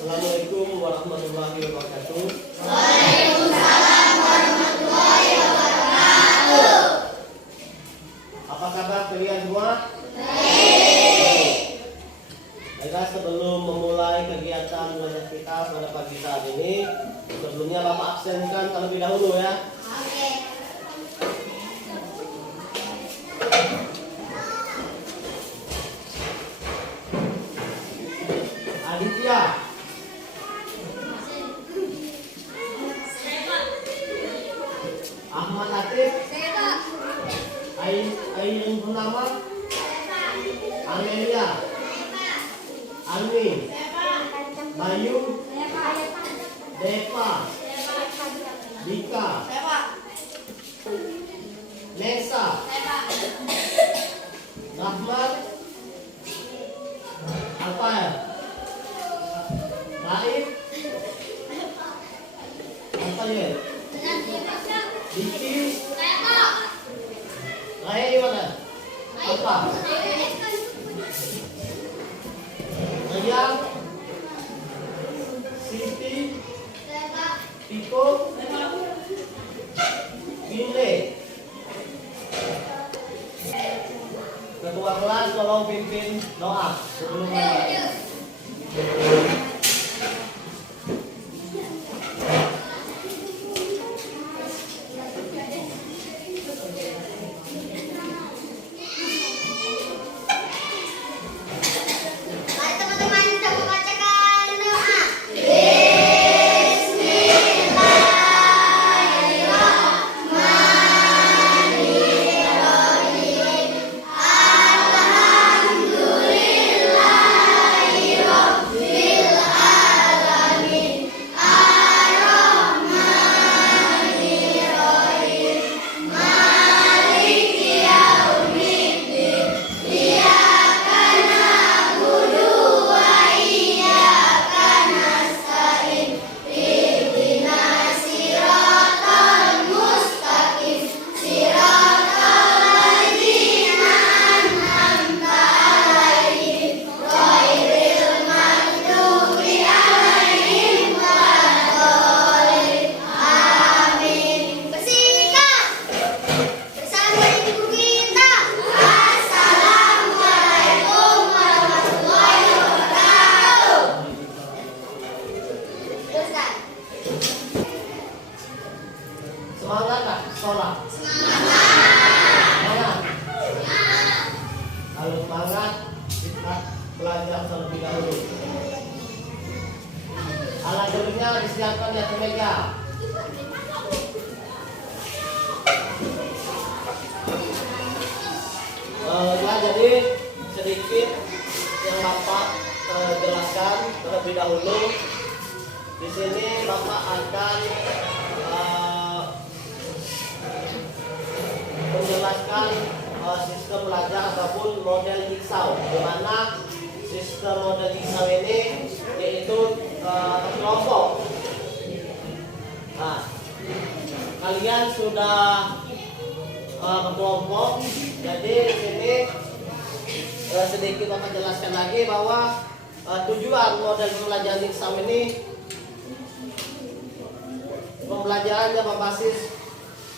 Assalamualaikum warahmatullahi wabarakatuh. Waalaikumsalam warahmatullahi wabarakatuh. Apa kabar kalian semua? Baik. Baiklah, sebelum memulai kegiatan belajar kita pada pagi saat ini, sebelumnya Bapak absenkan terlebih dahulu ya. Oke. Aditya, Ahmad Latif, Ainun Purnama, Amelia, Almi, Bayu, Deva, Dika, Nesa, Rahmat, Alfael, Raif, Alfael, Diki, Raya mana? Apa? Raya, Siti, Piko, Binde. Ketua kelas tolong pimpin doa sebelum mulai. Mari teman-teman kita membacakan doa. Bersihkan bersama ibu kita. Assalamualaikum warahmatullahi wabarakatuh. Teruskan. Semangat kak sekolah. Semangat. Kalau semangat kita belajar terlebih dahulu. Alat dulunya disiapkan di atas meja. Ya, jadi sedikit yang Bapak jelaskan terlebih dahulu. Di sini Bapak akan menjelaskan sistem belajar ataupun model jigsaw, di mana sistem model jigsaw ini yaitu kelompok. Nah, kalian sudah berkelompok, jadi di sini sedikit Bapak jelaskan lagi bahwa tujuan model pembelajaran jigsaw ini pembelajaran yang berbasis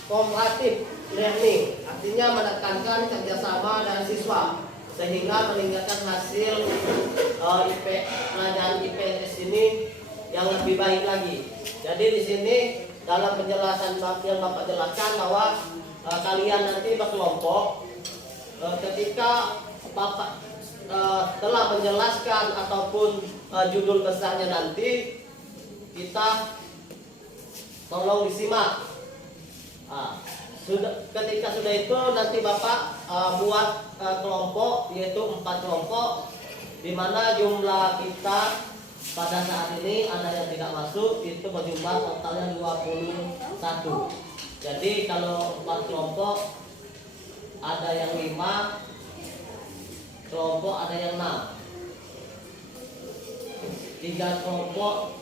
kooperatif learning, artinya menekankan kerjasama dan siswa sehingga meningkatkan hasil pelajaran IPS ini yang lebih baik lagi. Jadi di sini dalam penjelasan yang Bapak jelaskan bahwa kalian nanti berkelompok, ketika Bapak telah menjelaskan ataupun judul besarnya nanti, kita tolong disimak. Ketika sudah itu nanti Bapak buat kelompok, yaitu 4 kelompok, di mana jumlah kita pada saat ini ada yang tidak masuk, itu berjumlah totalnya 21. Jadi kalau 4 kelompok ada yang 5 kelompok, ada yang 6, 3 kelompok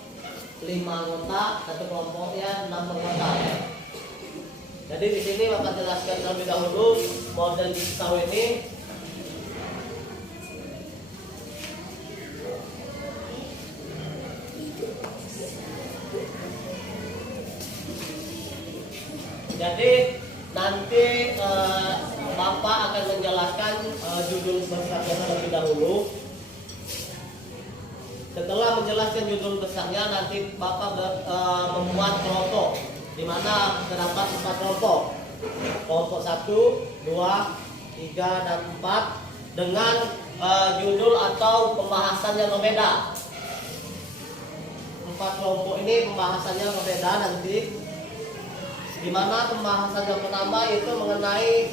5 anggota, 1 kelompoknya 6 anggota. Jadi di sini Bapak jelaskan terlebih dahulu model jigsaw ini. Jadi nanti Bapak akan menjelaskan judul besarnya terlebih dahulu. Setelah menjelaskan judul besarnya, nanti Bapak membuat kelompok, di mana terdapat 4 kelompok. Kelompok 1, 2, 3, dan 4 dengan judul atau pembahasan yang berbeda. 4 kelompok ini pembahasannya berbeda nanti. Di mana pembahasan yang pertama itu mengenai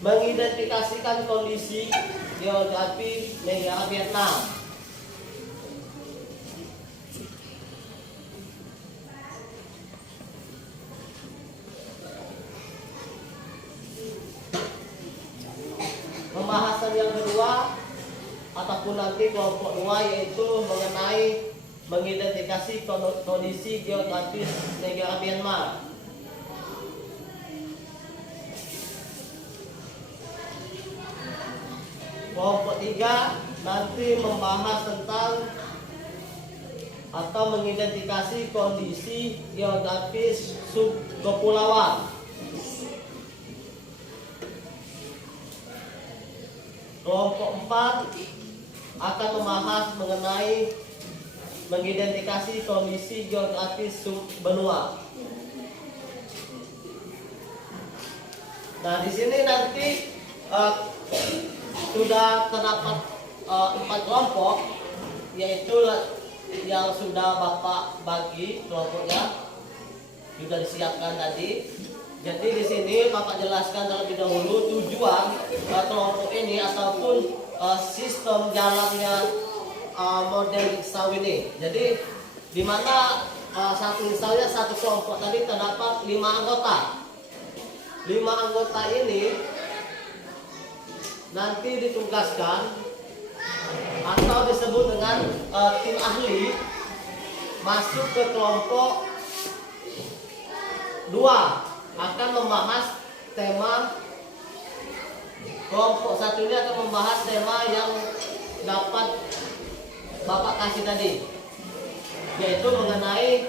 mengidentifikasikan kondisi geografi negara Vietnam. Pembahasan yang kedua ataupun nanti kelompok 2 yaitu mengenai mengidentifikasi kondisi geografis negara Myanmar. Kelompok 3 nanti membahas tentang atau mengidentifikasi kondisi geografis subkepulauan. Kelompok 4 akan membahas mengenai mengidentifikasi kondisi geografis subbenua. Nah, di sini nanti sudah terdapat 4 kelompok, yaitu yang sudah Bapak bagi kelompoknya, sudah disiapkan tadi. Jadi di sini Bapak jelaskan terlebih dahulu tujuan kelompok ini ataupun sistem jalannya model Jigsaw ini. Jadi di mana misalnya satu kelompok tadi terdapat 5 anggota. 5 anggota ini nanti ditugaskan atau disebut dengan tim ahli masuk ke kelompok 2, akan membahas tema. Kelompok 1 ini akan membahas tema yang dapat Bapak kasih tadi, yaitu mengenai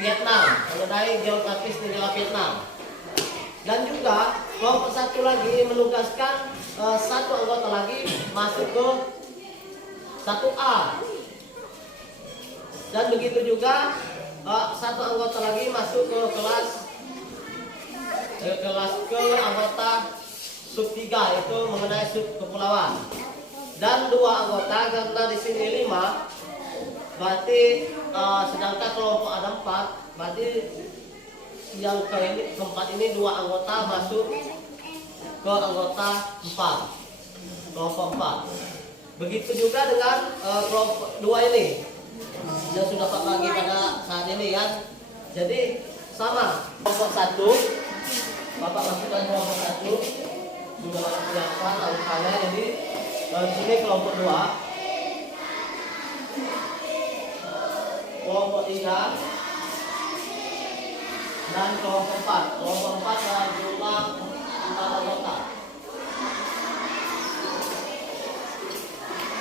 Vietnam, mengenai geografis negara Vietnam. Dan juga kelompok 1 lagi menugaskan 1 anggota lagi masuk ke 1A. Dan begitu juga 1 anggota lagi masuk ke kelas anggota sub 3, itu mengenai sub kepulauan. Dan 2 anggota, karena di sini 5, berarti sedangkan kelompok ada 4, berarti yang keempat ini 2 anggota masuk ke anggota 4, kelompok 4. Begitu juga dengan kelompok 2 ini yang sudah Pak bagi pada saat ini ya. Jadi sama, kelompok 1 Bapak masukkan kelompok 1 sudah siapkan angkanya. Jadi di sini kelompok 2, kelompok 3, dan kelompok 4. Kelompok 4 adalah jumlah 4 anggota.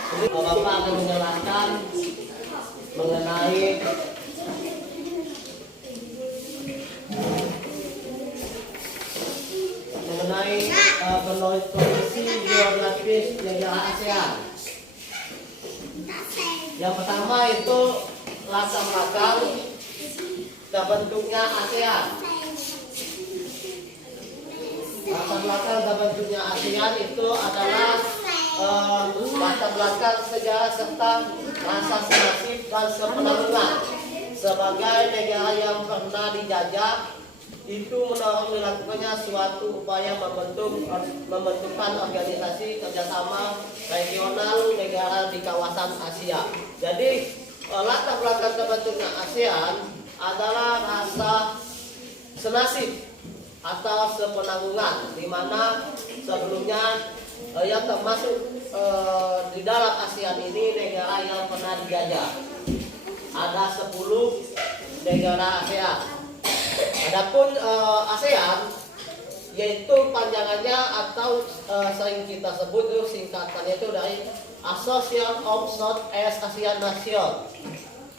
Jadi Bapak akan menjelaskan mengenai kondisi geografis negara ASEAN. Yang pertama itu latar belakang terbentuknya ASEAN. Latar belakang terbentuknya ASEAN itu adalah latar belakang sejarah serta rasa senasib dan sepenanggungan. Sebagai negara yang pernah dijajah, itu mendorong dilakukannya suatu upaya membentukkan organisasi kerjasama regional negara di kawasan Asia. Jadi latar belakang terbentuknya ASEAN adalah rasa senasib atau sepenanggungan, di mana sebelumnya yang termasuk di dalam ASEAN ini negara yang pernah dijajah. Ada 10 negara ASEAN. Adapun ASEAN yaitu panjangannya atau sering kita sebut itu singkatannya itu dari Association of Southeast Asian Nations,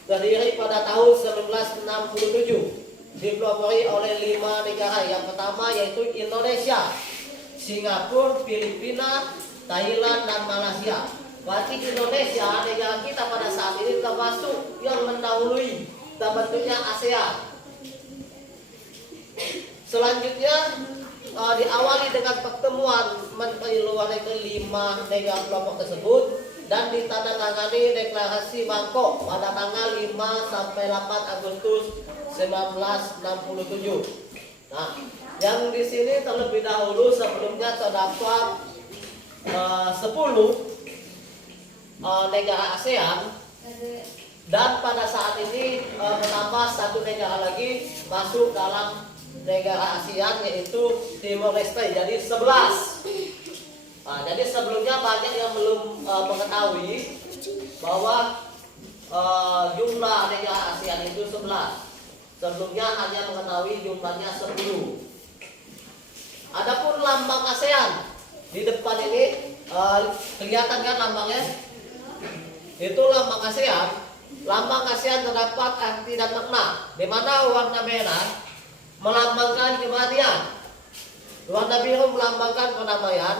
terdiri pada tahun 1967. dipelopori oleh 5 negara. Yang pertama yaitu Indonesia, Singapura, Filipina, Thailand, dan Malaysia. Berarti Indonesia, negara kita pada saat ini termasuk yang mendahului terbentuknya ASEAN. Selanjutnya diawali dengan pertemuan Menteri Luar Negeri 5 negara kelompok tersebut dan ditandatangani deklarasi Bangkok pada tanggal 5 sampai 8 Agustus 1967. Nah, yang di sini terlebih dahulu sebelumnya terdapat 10 negara ASEAN, dan pada saat ini menambah 1 negara lagi masuk dalam negara ASEAN, yaitu Timor Leste, jadi 11. Nah, jadi sebelumnya banyak yang belum mengetahui bahwa jumlah negara ASEAN itu 11. Sebelumnya hanya mengetahui jumlahnya 10. Adapun lambang ASEAN di depan ini kelihatan kan lambangnya? Itu lambang ASEAN. Lambang ASEAN terdapat arti dan makna, di mana warna merah melambangkan kematian, warna biru melambangkan perdamaian,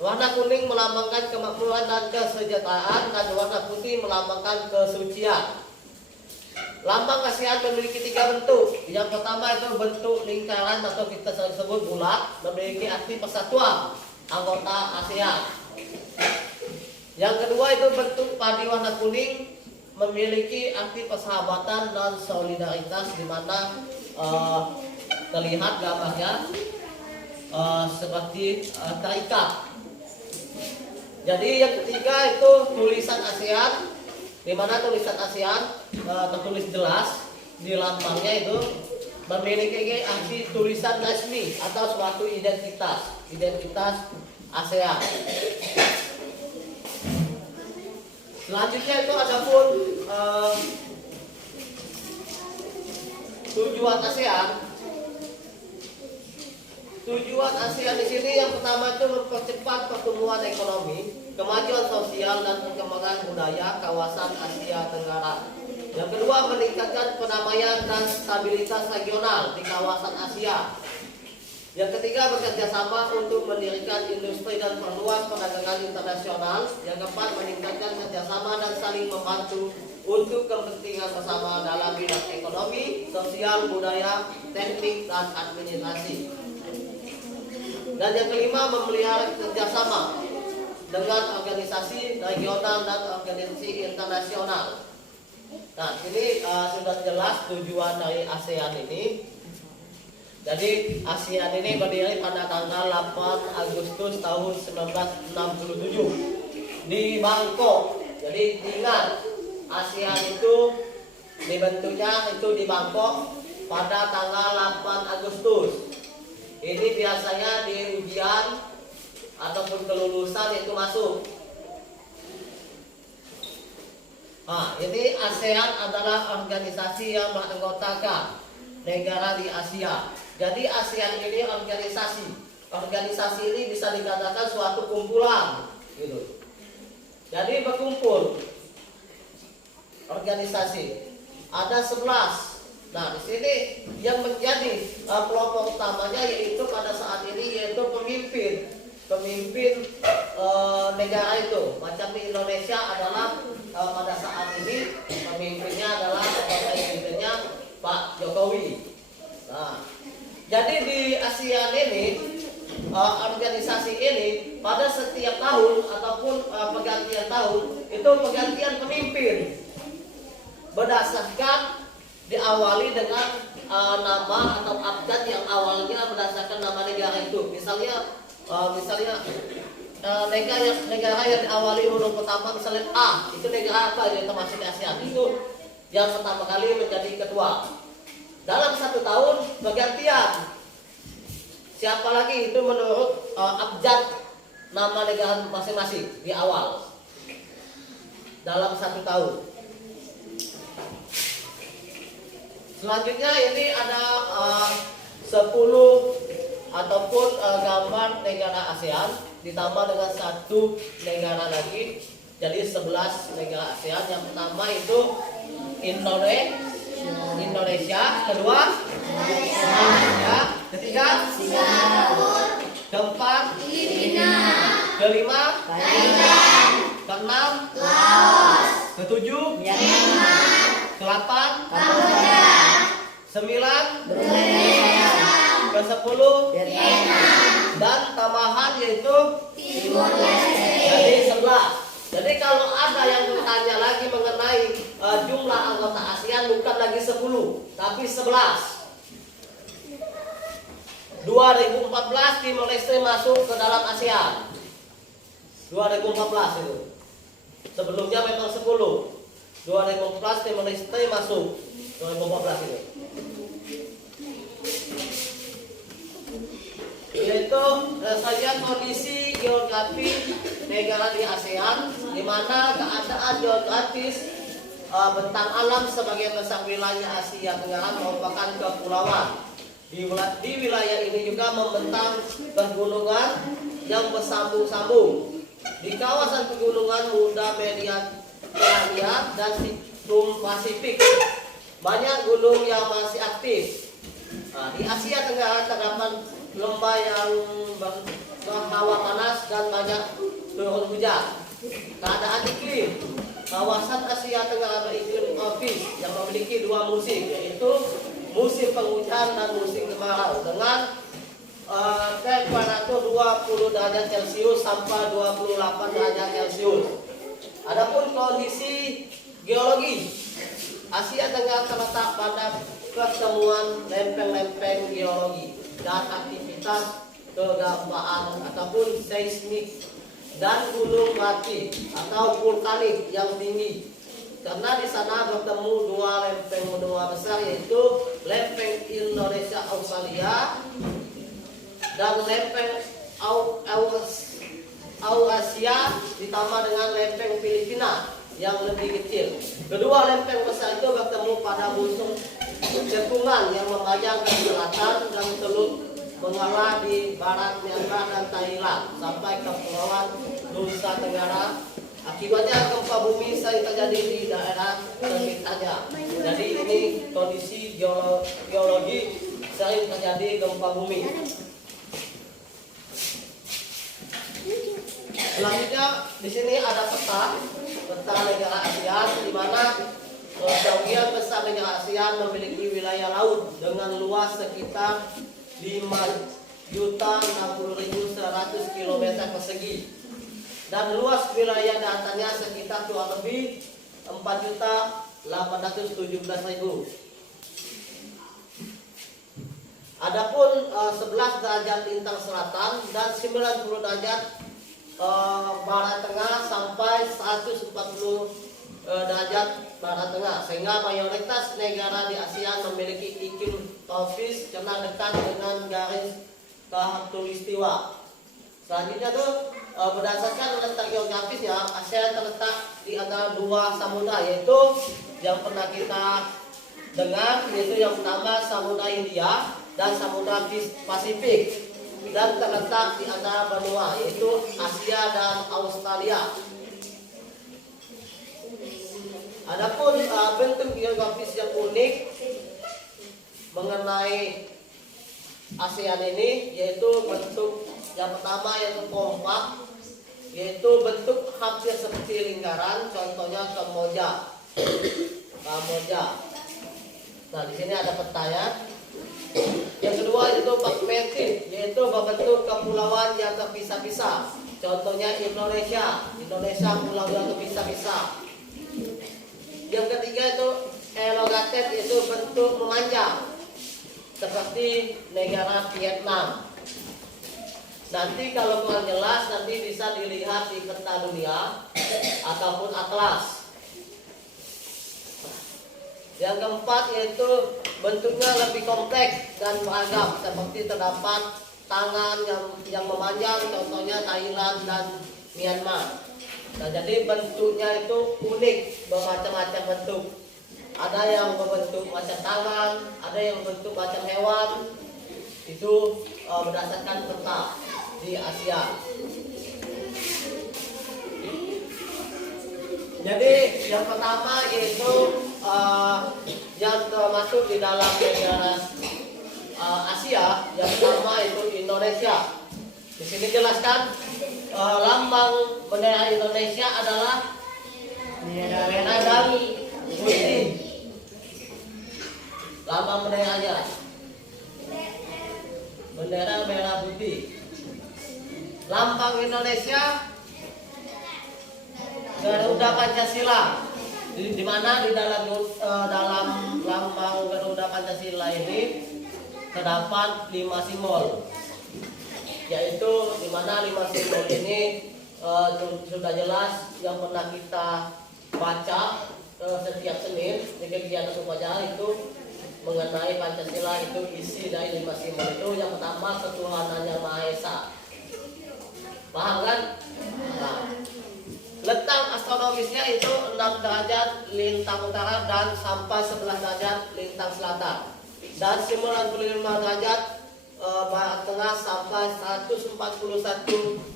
warna kuning melambangkan kemakmuran dan kesejahteraan, dan warna putih melambangkan kesucian. Lambang ASEAN memiliki 3 bentuk. Yang pertama itu bentuk lingkaran atau kita sering sebut bulat, memiliki arti persatuan anggota ASEAN. Yang kedua itu bentuk padi warna kuning, memiliki arti persahabatan dan solidaritas, di mana terlihat gambarnya seperti terikat. Jadi yang ketiga itu tulisan ASEAN, di mana tulisan ASEAN tertulis jelas di lambangnya, itu memiliki arti tulisan resmi atau suatu identitas ASEAN. Selanjutnya itu adapun tujuan ASEAN. Tujuan ASEAN di sini yang pertama itu mempercepat pertumbuhan ekonomi, kemajuan sosial, dan perkembangan budaya kawasan Asia Tenggara. Yang kedua, meningkatkan perdamaian dan stabilitas regional di kawasan Asia. Yang ketiga, bekerja sama untuk mendirikan industri dan perluas perdagangan internasional. Yang keempat, meningkatkan kerjasama dan saling membantu untuk kepentingan bersama dalam bidang ekonomi, sosial, budaya, teknik, dan administrasi. Dan yang kelima, memelihara kerjasama dengan organisasi regional dan organisasi internasional. Nah, ini sudah jelas tujuan dari ASEAN ini. Jadi ASEAN ini berdiri pada tanggal 8 Agustus tahun 1967 di Bangkok. Jadi ingat, ASEAN itu dibentuknya itu di Bangkok pada tanggal 8 Agustus. Ini biasanya di ujian ataupun kelulusan itu masuk. Nah, ini ASEAN adalah organisasi yang menganggotakan negara di Asia. Jadi ASEAN ini organisasi. Organisasi ini bisa dikatakan suatu kumpulan, gitu. Jadi berkumpul organisasi. Ada 11. Nah, di sini yang menjadi kelompok utamanya yaitu pada saat ini yaitu pemimpin negara itu. Macam di Indonesia adalah pada saat ini pemimpinnya adalah presidennya Pak Jokowi. Nah, jadi di ASEAN ini organisasi ini pada setiap tahun ataupun pergantian tahun itu pergantian pemimpin berdasarkan diawali dengan nama atau abjad yang awalnya berdasarkan nama negara itu. Misalnya negara yang diawali huruf pertama misalnya A, itu negara apa yang termasuk di ASEAN, itu yang pertama kali menjadi ketua. Dalam 1 tahun bergantian. Siapa lagi itu menurut abjad nama negara masing-masing di awal. Dalam 1 tahun. Selanjutnya ini ada 10 ataupun gambar negara ASEAN ditambah dengan 1 negara lagi, jadi 11 negara ASEAN. Yang pertama itu Indonesia, kedua Ya. Ketiga, keempat, kelima, keenam, ketujuh, ke-8, ke-9, ke-10, dan tambahan yaitu jadi 11. Jadi kalau ada yang bertanya lagi mengenai jumlah anggota ASEAN, bukan lagi 10 tapi 11. 2014 Timor Leste masuk ke dalam ASEAN. 2014 itu. Sebelumnya memang 10. 2014 Timor Leste masuk. 2014 itu. Yaitu saja kondisi geografi negara di ASEAN, di mana keadaan geografis bentang alam sebagai besar wilayah Asia Tenggara merupakan kepulauan. Di wilayah ini juga membentang pegunungan yang bersambung-sambung. Di kawasan pegunungan muda Mediterania dan Siklum Pasifik banyak gunung yang masih aktif. Di Asia Tenggara terdapat lembah yang berhawa panas dan banyak turun hujan. Keadaan iklim, kawasan Asia Tenggara beriklim tropis yang memiliki dua musim, yaitu musim penghujan dan musim kemarau dengan temperatur 20 derajat Celcius sampai 28 derajat Celcius. Adapun kondisi geologi, Asia Tenggara terletak pada pertemuan lempeng-lempeng geologi dan aktivitas kegempaan ataupun seismik dan gunung berapi atau vulkanik yang tinggi. Karena di sana bertemu dua lempeng benua besar, yaitu lempeng Indonesia Australia dan lempeng Eurasia ditambah dengan lempeng Filipina yang lebih kecil. Kedua lempeng besar itu bertemu pada musuh cekungan yang memanjang ke selatan dan teluk mengarah di barat Myanmar dan Thailand sampai ke Kepulauan Nusa Tenggara. Akibatnya gempa bumi sering terjadi di daerah sekitarnya. Jadi ini kondisi geologi sering terjadi gempa bumi. Selanjutnya di sini ada peta negara ASEAN, di mana sebagian besar negara ASEAN memiliki wilayah laut dengan luas sekitar 5.060.100 km persegi. Dan luas wilayah datarnya sekitar kurang lebih 4.817.000. Adapun 11 derajat lintang selatan dan 90 derajat barat tengah sampai 140 derajat barat tengah, sehingga mayoritas negara di ASEAN memiliki iklim tropis karena dekat dengan garis khatulistiwa. Selanjutnya tuh berdasarkan letak geografis ya, ASEAN terletak di antara dua samudra, yaitu yang pernah kita dengar, yaitu yang pertama Samudra Hindia dan Samudra Pasifik, dan terletak di antara benua, yaitu Asia dan Australia. Adapun bentuk geografis yang unik mengenai ASEAN ini, yaitu bentuk yang pertama yaitu kompak, yaitu bentuk hampir seperti lingkaran, contohnya Kamboja. Nah, di sini ada petanya. Yang kedua itu pragmatik, yaitu berbentuk kepulauan yang terpisah-pisah, contohnya Indonesia pulau yang terpisah-pisah. Yang ketiga itu elongated, yaitu bentuk memanjang seperti negara Vietnam. Nanti kalau kurang jelas nanti bisa dilihat di peta dunia ataupun atlas. Yang keempat yaitu bentuknya lebih kompleks dan beragam, seperti terdapat tangan yang memanjang, contohnya Thailand dan Myanmar. Nah, jadi bentuknya itu unik, bermacam-macam bentuk. Ada yang berbentuk macam tangan, ada yang berbentuk macam hewan. Itu berdasarkan peta di Asia. Jadi yang pertama yaitu yang termasuk di dalam negara Asia, yang pertama itu Indonesia. Di sini jelaskan lambang bendera Indonesia adalah merah dan putih. Lambang benderanya bendera merah putih. Lambang Indonesia Garuda Pancasila. Di mana di dalam lambang Garuda Pancasila ini terdapat 5 simbol, yaitu di mana 5 simbol ini sudah jelas yang pernah kita baca setiap Senin di kegiatan upacara itu mengenai Pancasila. Itu isi dari 5 simbol itu. Yang pertama, ketuhanan yang Maha Esa. Paham kan? Nah, letak astronomisnya itu 6 derajat lintang utara dan sampai 11 derajat lintang selatan, dan 95 derajat barat tengah sampai 141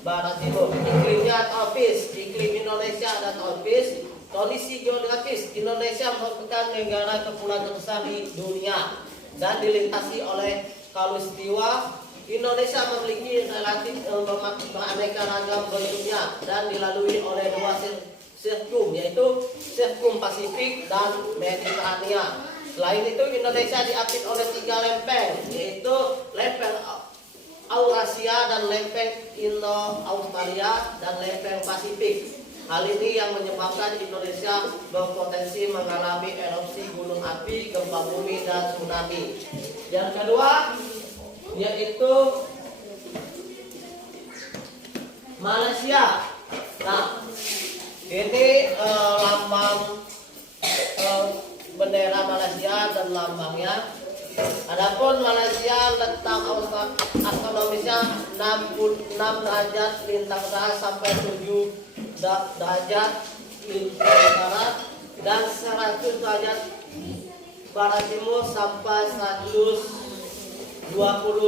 barat timur. Iklimnya tropis. Iklim Indonesia ada tropis. Kondisi geografis, Indonesia merupakan negara kepulauan terbesar di dunia dan dilintasi oleh Khatulistiwa. Indonesia memiliki relatif beraneka ragam bentuknya dan dilalui oleh 2 sirkum, yaitu sirkum Pasifik dan Mediterania. Selain itu, Indonesia diapit oleh 3 lempeng, yaitu lempeng Eurasia dan lempeng Indo-Australia dan lempeng Pasifik. Hal ini yang menyebabkan Indonesia berpotensi mengalami erupsi gunung api, gempa bumi, dan tsunami. Yang kedua, yaitu Malaysia. Nah, ini lambang bendera Malaysia dan lambangnya. Adapun Malaysia letak astronomisnya 66 derajat lintang utara sampai 7 derajat lintang barat dan 100 derajat barat timur sampai 120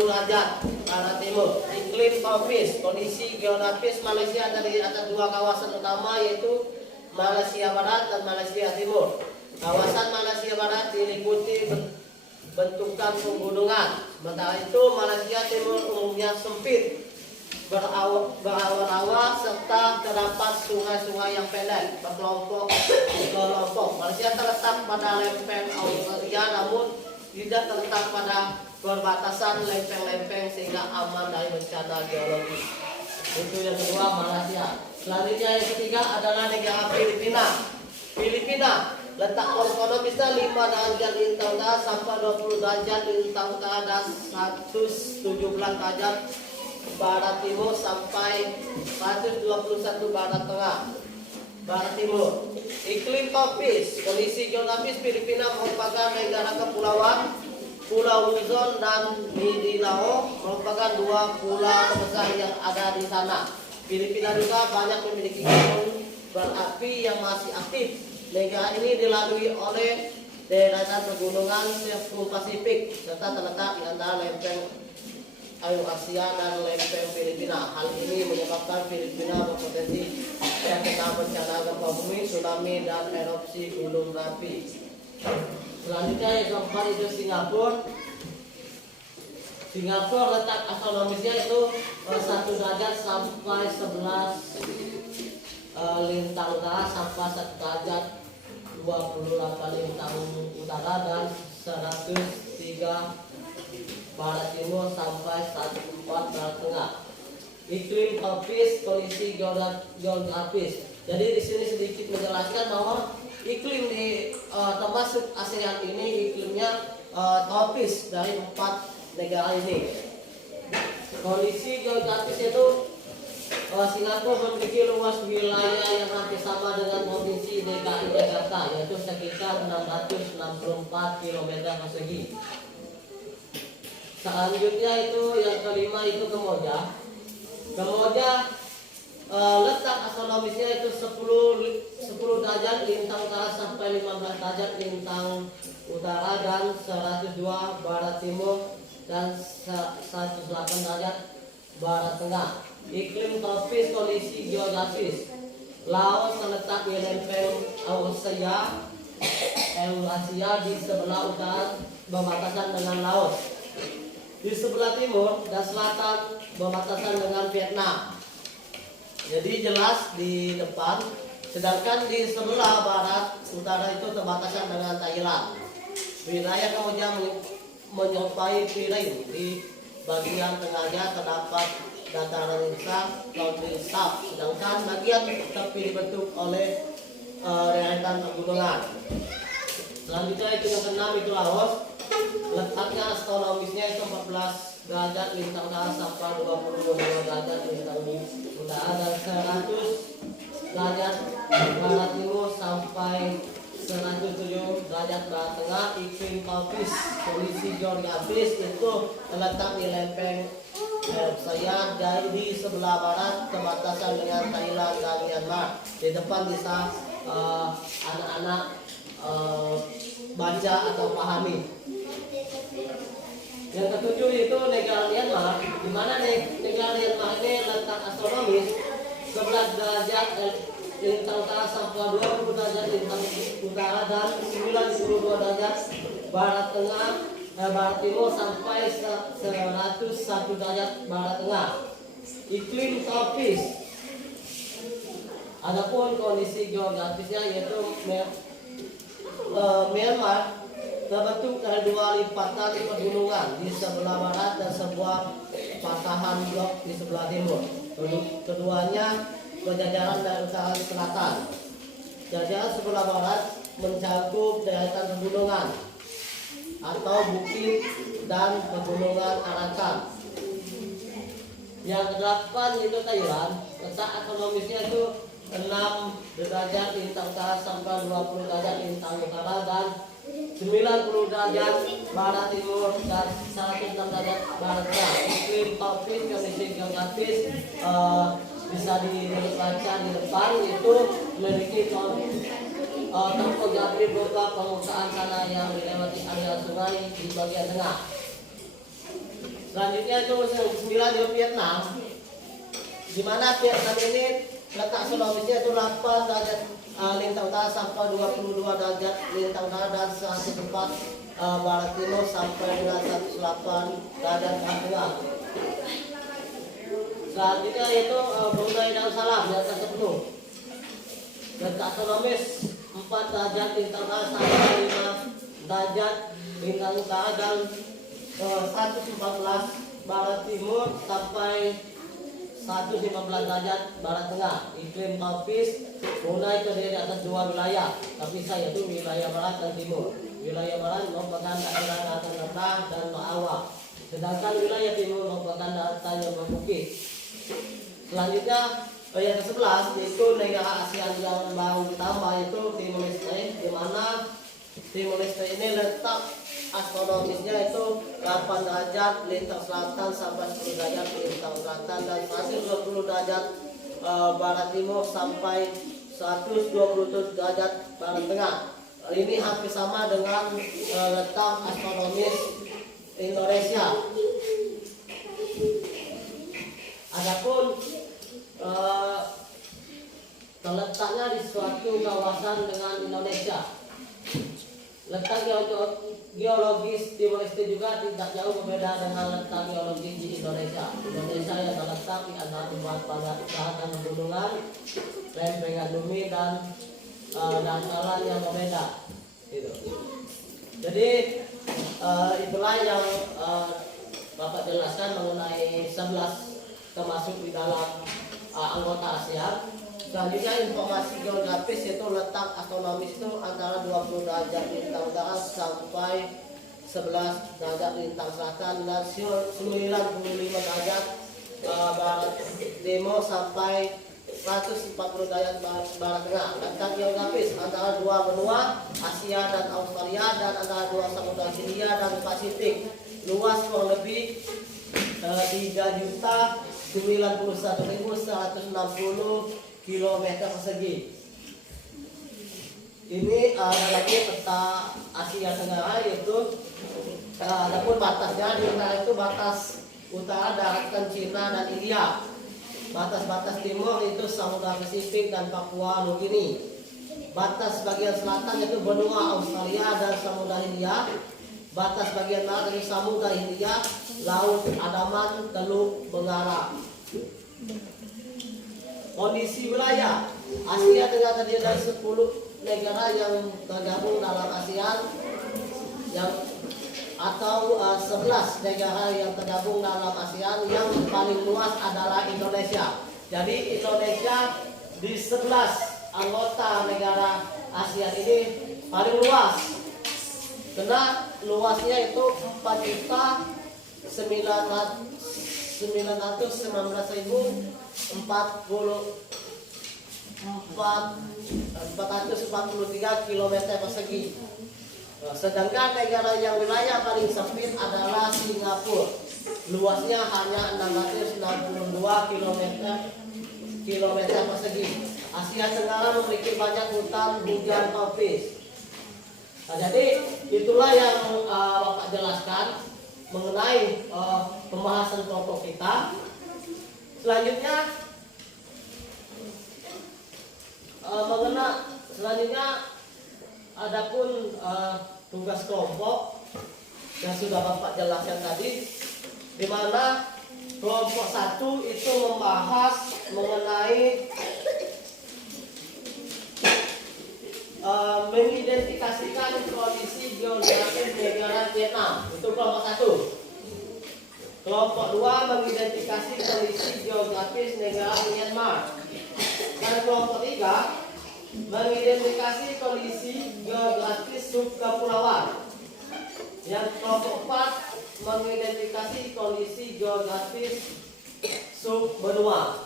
derajat barat timur. Iklim tropis. Kondisi geografis Malaysia dari atas 2 kawasan utama, yaitu Malaysia Barat dan Malaysia Timur. Kawasan Malaysia Barat diliputi bentukan pegunungan, sementara itu Malaysia Timur umumnya sempit, berawan-awan serta terdapat sungai-sungai yang pendek berkelompok. Malaysia terletak pada lempeng Australia, namun tidak terletak pada perbatasan lempeng-lempeng sehingga aman dari bencana geologi. Itu yang kedua, Malaysia. Selanjutnya yang ketiga adalah negara Filipina. Filipina letak astronomisnya 5 derajat lintang utara sampai 20 derajat lintang utara dan 117 derajat barat timur sampai 121 barat tengah barat timur. Iklim tropis. Kondisi geografis Filipina merupakan negara kepulauan. Pulau Luzon dan Mindanao merupakan 2 pulau terbesar yang ada di sana. Filipina juga banyak memiliki gunung berapi yang masih aktif. Negara ini dilalui oleh deretan pegunungan sirkum Pasifik serta terletak di antara lempeng Eurasia dan lempeng Filipina. Hal ini menyebabkan Filipina berpotensi terkena bencana gempa bumi, tsunami, dan erupsi gunung berapi. Selanjutnya yang keempat itu Singapura. Singapura letak astronomisnya itu 1 derajat sampai 11 lintang utara sampai 1 derajat 28 lintang utara dan 103 barat timur sampai 104 barat tengah. Iklim tropis. Kondisi geografis. Jadi di sini sedikit menjelaskan bahwa iklim di termasuk ASEAN ini iklimnya tropis dari 4 negara ini. Kondisi geografis itu Singapura memiliki luas wilayah yang hampir sama dengan provinsi DKI Jakarta, yaitu sekitar 664 km persegi. Selanjutnya itu yang kelima itu Kamboja. Kamboja letak astronomisnya itu 10 derajat lintang utara sampai 15 derajat lintang utara dan 102 barat timur dan 108 derajat barat tengah. Iklim tropis. Kondisi geografis. Laos terletak di lempeng Eurasia di sebelah utara berbatasan dengan Laos. di sebelah timur dan selatan berbatasan dengan Vietnam. Jadi jelas di depan, sedangkan di sebelah barat utara itu berbatasan dengan Thailand. Wilayah Kamboja menyerupai Pirin. Di bagian tengahnya terdapat dataran rendah Laut Sap, sedangkan bagian tepi dibentuk oleh deretan pegunungan. Selanjutnya itu yang keenam itu Laos. Letaknya astronomisnya itu 14 derajat lintang utara sampai 22 derajat lintang utara dan 100 derajat barat timur sampai 107 derajat barat tengah. Iklim tropis kondisi geografis itu terletak di lempeng saya dari di sebelah barat perbatasan dengan Thailand dan Myanmar. Di depan bisa anak-anak baca atau pahami. Yang ketujuh itu negara Myanmar, di mana negara Myanmar ini letak astronomis 11 derajat lintang utara sampai 20 derajat lintang utara dan 92 derajat barat tengah barat timur sampai 101 derajat barat tengah. Iklim tropis. Adapun kondisi geografisnya yaitu Myanmar terbentuk dari dua lipatan pegunungan di sebelah barat dan sebuah patahan blok di sebelah timur. Keduanya berjajaran dari utara ke selatan. Jajaran sebelah barat mencakup deretan pegunungan atau bukit dan pegunungan Arakan. Yang kedelapan itu Thailand. Letak ekonomisnya itu 6 derajat lintang utara sampai 20 derajat lintang utara dan 90 derajat barat timur dan 106 derajat barat tengah. Iklim tropis kondisi geografis bisa dibaca di depan itu memiliki topografi berupa permukaan tanah yang dilewati aliran sungai di bagian tengah. Selanjutnya itu yang ke-9 di Vietnam, di mana Vietnam ini letak astronomisnya itu 8 derajat lintang utara sampai 22 derajat lintang utara dan 104 barat timur sampai dengan 108 derajat barat tengah. Selanjutnya yaitu Brunei Darussalam di atas 10. Letak astronomis 4 derajat lintang utara sampai 5 derajat lintang utara dan 114 barat timur sampai 115 derajat barat tengah. Iklim tropis. Brunei terdiri atas dua wilayah terpisah yaitu wilayah barat dan timur. Wilayah barat merupakan daerah dataran rendah dan berawa, sedangkan wilayah timur merupakan dataran yang berbukit. Selanjutnya yang ke-11 yaitu negara ASEAN yang baru ditambah yaitu Timor Leste, di mana Timor Leste ini letak astronomisnya itu 8 derajat lintang selatan sampai 10 derajat lintang selatan dan 120 derajat barat timur sampai 127 derajat barat tengah. Ini hampir sama dengan letak astronomis Indonesia. Adapun terletaknya di suatu kawasan dengan Indonesia. Letak geologis Timor Leste juga tidak jauh berbeda dengan letak geologis di Indonesia. Indonesia yang terletak di antara pada selatan pegunungan, lempengan bumi dan dataran yang berbeda. Gitu. Jadi itulah yang Bapak jelaskan mengenai 11 termasuk di dalam anggota ASEAN. Selanjutnya informasi geografis itu letak astronomis itu antara 20 derajat lintang utara sampai 11 derajat lintang selatan dan 95 derajat barat timur sampai 140 derajat barat tengah. Letak geografis antara dua benua Asia dan Australia dan antara dua samudra Hindia dan Pasifik. Luas kurang lebih 3.091.160 kilometer persegi. Ini ada lagi peta Asia Tenggara yaitu adapun batasnya di utara itu batas utara daratan Cina dan India. Batas-batas timur itu Samudra Pasifik dan Papua Nugini. Batas bagian selatan yaitu benua Australia dan Samudra Hindia. batas bagian barat dari Samudra Hindia, Laut Andaman, Teluk Bengawan. Kondisi wilayah Asia Tenggara terdiri dari 10 negara yang tergabung dalam ASEAN yang atau 11 negara yang tergabung dalam ASEAN. Yang paling luas adalah Indonesia. Jadi Indonesia di 11 anggota negara ASEAN ini paling luas, karena luasnya itu 4.919.443 km persegi. Sedangkan negara yang wilayah paling sempit adalah Singapura. Luasnya hanya 662 km persegi. Asia Tenggara memiliki banyak hutan hujan tropis. Nah, jadi itulah yang Bapak jelaskan mengenai pembahasan kelompok kita. Selanjutnya adapun tugas kelompok yang sudah Bapak jelaskan tadi, di mana kelompok 1 itu membahas mengenai mengidentifikasikan kondisi geografis negara Vietnam. Itu kelompok 1. Kelompok 2 mengidentifikasi kondisi geografis negara Myanmar. Dan kelompok 3 mengidentifikasi kondisi geografis subkepulauan. Yang kelompok 4 mengidentifikasi kondisi geografis subbenua.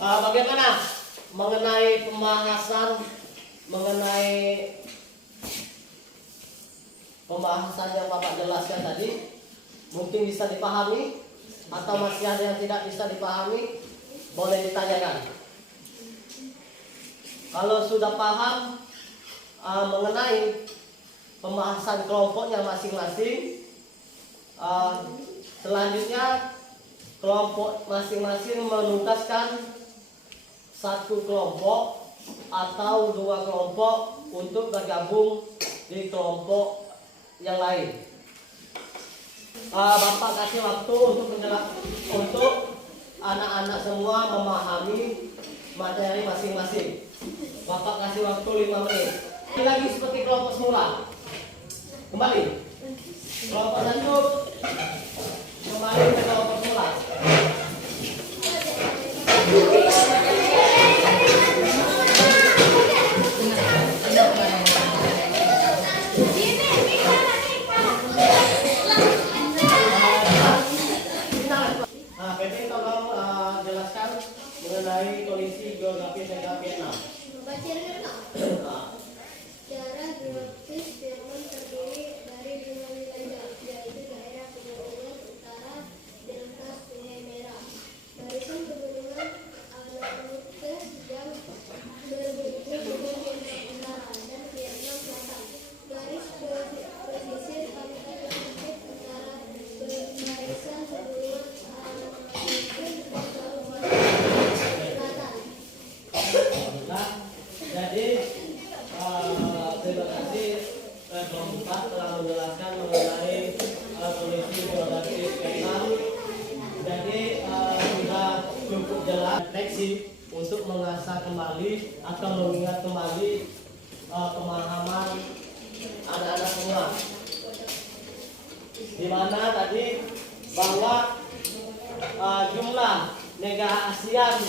Bagaimana mengenai pembahasan yang Bapak jelaskan tadi? Mungkin bisa dipahami atau masih ada yang tidak bisa dipahami? Boleh ditanyakan. Kalau sudah paham mengenai pembahasan kelompoknya masing-masing, selanjutnya kelompok masing-masing menugaskan satu kelompok atau 2 kelompok untuk bergabung di kelompok yang lain. Bapak kasih waktu untuk anak-anak semua memahami materi masing-masing. Bapak kasih waktu 5 menit. Ini lagi seperti kelompok semula. Kembali. Kelompok 1 kembali ke kelompok semula. Mengenai kondisi geografis negara Vietnam. Secara geografis Vietnam terdiri dari 5 wilayah, yaitu daerah pegunungan utara delta Sungai Merah, barisan pegunungan Alpes yang berhubung dengan utara, dan Vietnam Selatan, garis pesisir pantai Pasifik utara, barisan pegunungan Alpes dan Jadi terima kasih kelompok 4 telah menjelaskan mengenai kondisi geografis Vietnam. Jadi sudah cukup jelas refleksi untuk mengasah kembali atau mengingat kembali pemahaman anak-anak semua. Di mana tadi bahwa jumlah negara ASEAN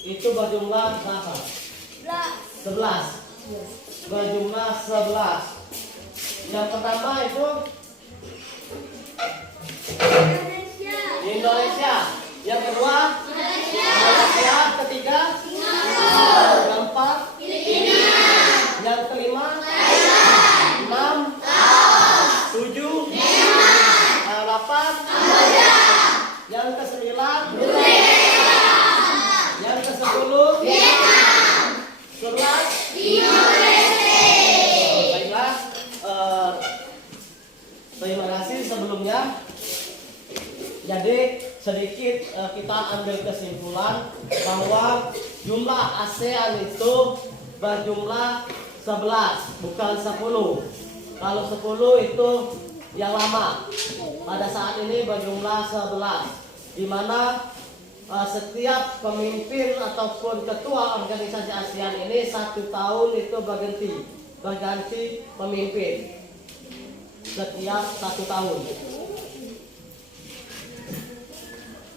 itu berjumlah berapa? 11. Berjumlah 11. Yang pertama itu Indonesia. Yang kedua Malaysia. Ketiga keempat yang kelima 6 7 8 yang ke-9 yang ke-10 11 baiklah, terima kasih sebelumnya. Jadi sedikit kita ambil kesimpulan bahwa jumlah ASEAN itu berjumlah 11 11, bukan 10. Kalau 10 itu yang lama. Pada saat ini berjumlah 11, di mana setiap pemimpin ataupun ketua organisasi ASEAN ini 1 tahun itu berganti pemimpin setiap 1 tahun.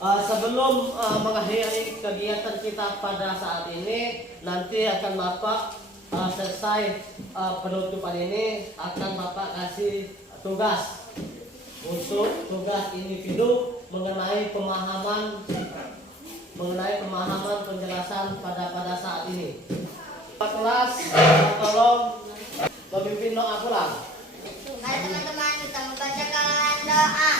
Sebelum mengakhiri kegiatan kita pada saat ini, nanti akan Bapak selesai penutupan ini akan Bapak kasih tugas untuk tugas individu mengenai pemahaman penjelasan pada saat ini. Pak kelas, tolong memimpin doa pulang. Mari teman-teman kita membacakan doa.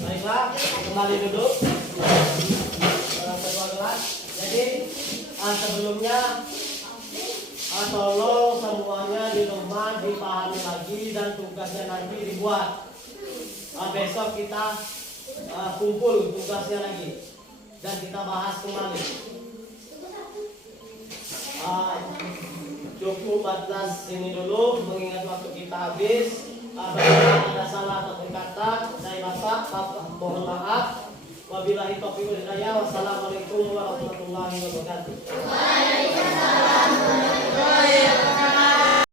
Baiklah, kembali duduk. Ketua kelas. Jadi sebelumnya tolong semuanya di rumah dipahami lagi dan tugasnya nanti dibuat. Besok kita kumpul tugasnya lagi dan kita bahas kembali. Cukup batas ini dulu, mengingat waktu kita habis. Apabila ada salah atau kata dari Bapak mohon maaf. Wabillahi taufiq wal hidayah. Wassalamualaikum warahmatullahi wabarakatuh. Waalaikumsalam warahmatullahi wabarakatuh.